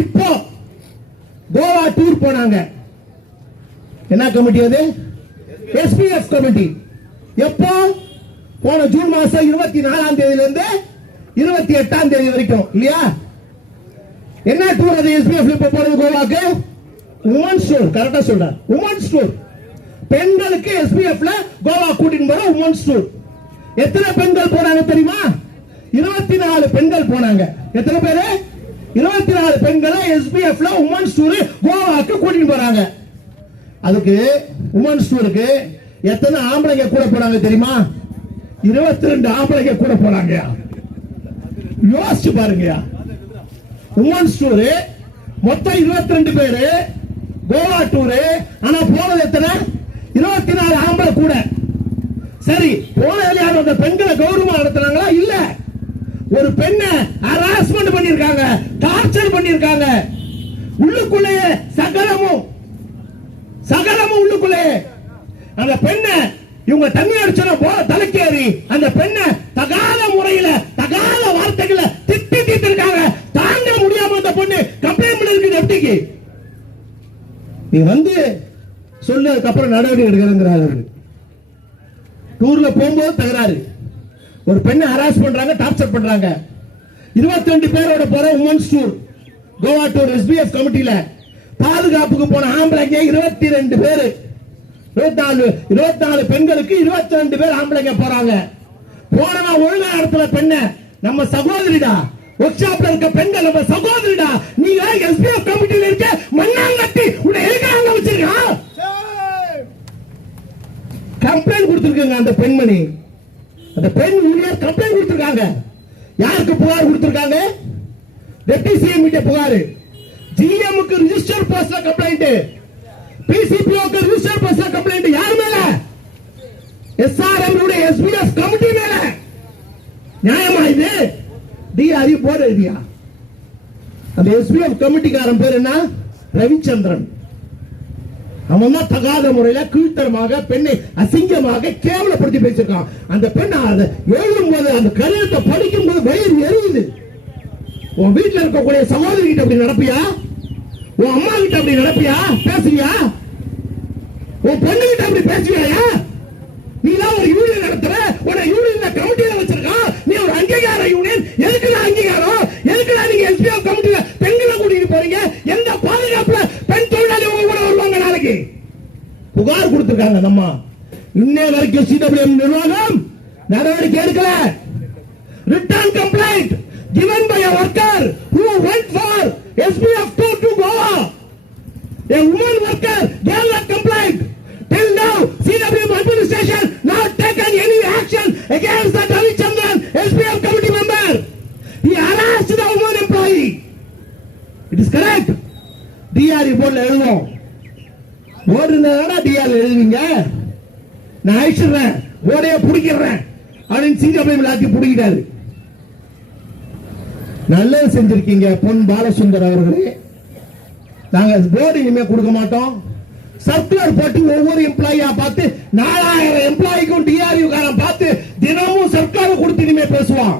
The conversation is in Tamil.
இப்போ கோவா டூர் போனாங்க. என்ன கமிட்டி அது? SPF committee. எப்போ? போன ஜூன் மாசம் 24ஆம் தேதியில இருந்து 28ஆம் தேதி வரைக்கும் இல்லையா? என்ன டூர் அது? எஸ்பிஎஃப் இப்ப போறது கோவாக்கு உமன்ஸ் டூர். கரெக்டா சொல்ற, உமன்ஸ் டூர். பெண்களுக்கு எஸ்பிஎஃப்ல கோவா கூட்டிட்டு போற உமன்ஸ் டூர். எத்தனை பெண்கள் போனாங்க தெரியுமா? 24 பெண்கள் போனாங்க. எத்தனை பேரு? 24 பெண்களை எஸ்பிஎஃப்ல உமன்ஸ் டூர் கோவாக்கு கூட்டிட்டு போறாங்க. அதுக்கு உமன்ஸ் டூருக்கு எத்தனை ஆம்பளைங்க கூட போனாங்க தெரியுமா? 22 ஆம்பளைங்க கூட போனாங்க. யோசிச்சு பாருங்க. உமன்ஸ் டூர் மொத்தம் 22 பேரு கோவா டூர். ஆனா போனது எத்தனை? 24 ஆம்பளை கூட. சரி, போனதுல யாரும் அந்த பெண்களை கௌரவமா நடத்துறாங்களா? இல்ல. ஒரு பெண்ணை ஹராஸ்மெண்ட் பண்ணிருக்காங்க, டார்ச்சர் பண்ணிருக்காங்க. உள்ளுக்குள்ளேயே சகலமும் உள்ளுக்குள்ளே அந்த பெண்ணை இவங்க தண்ணி அடிச்சன போல தலைக்கேறி அந்த பெண்ணை தகாத முறையில தகாத வார்த்தைகளை திட்டி தீர்த்திருக்காங்க. தாங்க முடியாம அந்த பொண்ணு கம்ப்ளைண்ட் பண்ணிருக்கு. எப்படிக்கு நீ வந்து சொன்னதுக்கு அப்புறம் நடவடிக்கை எடுக்கிறாங்க. டூர்ல போகும்போது தகராறு, ஒரு பெண்ணை ஹராஸ் பண்றாங்க, டார்ச்சர் பண்றாங்க. 22 பேரோட போற women's tour Goa tour SPF கமிட்டில பாதுகாப்புக்கு போன ஆம்பளைங்க 22 பேரு. 24 பெண்களுக்கு 22 பேர் ஆம்பளைங்க போறாங்க. போனா ஒழுங்கா இடத்துல பெண்ணை நம்ம சகோதரிடா, ஒர்க் ஷாப்ல இருக்க பெண்கள் நம்ம சகோதரிடா, நீங்க எஸ்பிஎஃப் கமிட்டில இருக்க மண்ணாங்கட்டி உன்னை எதுக்காக வச்சிருக்கான்? கம்ப்ளைண்ட் கொடுத்திருக்காங்க அந்த பெண்மணி. அந்த பெண் ஊழியர் கம்ப்ளைண்ட் கொடுத்திருக்காங்க. யாருக்கு புகார் கொடுத்திருக்காங்க? டெப்டி சிஎம் கிட்ட புகார், ஜிஎம்க்கு ரிஜிஸ்டர் போஸ்ட்ல கம்ப்ளைண்ட், பிசிபிஓக்கு ரிஜிஸ்டர் போஸ்ட்ல கம்ப்ளைண்ட். யார் மேல? எஸ்ஆர்எம் உடைய எஸ்பிஎஃப் கமிட்டி மேல. நியாயமா இது? டிஆர்இ போர்டு எழுதியா? அந்த எஸ்பிஎஃப் கமிட்டிக்காரன் பேர் என்ன? ரவிச்சந்திரன். அவன் தான் தகாத முறையில கீழ்த்தரமாக பெண்ணை அசிங்கமாக கேவலப்படுத்தி பேசிருக்கான். அந்த பெண் எழுதும் போது அந்த கடிதத்தை படிக்கும் போது வயிறு எரியுது. உன் வீட்டில் இருக்கக்கூடிய சகோதரி கிட்ட அப்படி நடப்பியா? உன் அம்மா கிட்ட அப்படி நடப்பியா? பேசுவியா? உன் பொண்ணு கிட்ட அப்படி பேசுவியா? நீ தான் ஒரு யூனியன் நடத்துற, உன்னை யூனியன் கமிட்டியில வச்சிருக்கான். நீ ஒரு அங்கீகார யூனியன். எதுக்குடா அங்கீகாரம்? எதுக்குடா நீங்க எஸ்பிஎஃப் கமிட்டியில பெண்களை கூட்டிட்டு போறீங்க? எந்த பாதுகாப்புல பெண் தொழிலாளி உங்க கூட வருவாங்க? நாளைக்கு புகார் கொடுத்திருக்காங்க. நம்ம இன்னே வரைக்கும் சிடபிள்யூஎம் நிர்வாகம் நடவடிக்கை எடுக்கல. Return complaint given by a worker who went for SPF tour to Goa. A woman worker gave that complaint. Till now, CWM administration not taken any action against the Ravichandran SPF committee member. He harassed the woman employee. It is correct. DR report எழுதுவோம். போர்டு இருந்தா DR எழுதுவீங்க. நான் அழிச்சிடுறேன், போர்டையே பிடிக்கிறேன் அப்படின்னு சிங்கப்பூர் ஆக்கி பிடிக்கிறாரு. நல்லது செஞ்சிருக்கீங்க பொன் பாலசுந்தர் அவர்களே. நாங்க போர்டு இனிமே கொடுக்க மாட்டோம். சர்க்குலர் போட்டு ஒவ்வொரு எம்ப்ளாயியா பார்த்து 4000 எம்ப்ளாய்க்கும் டிஆர்யூ காரன் பார்த்து தினமும் சர்க்கார் கொடுத்து இனிமே பேசுவான்.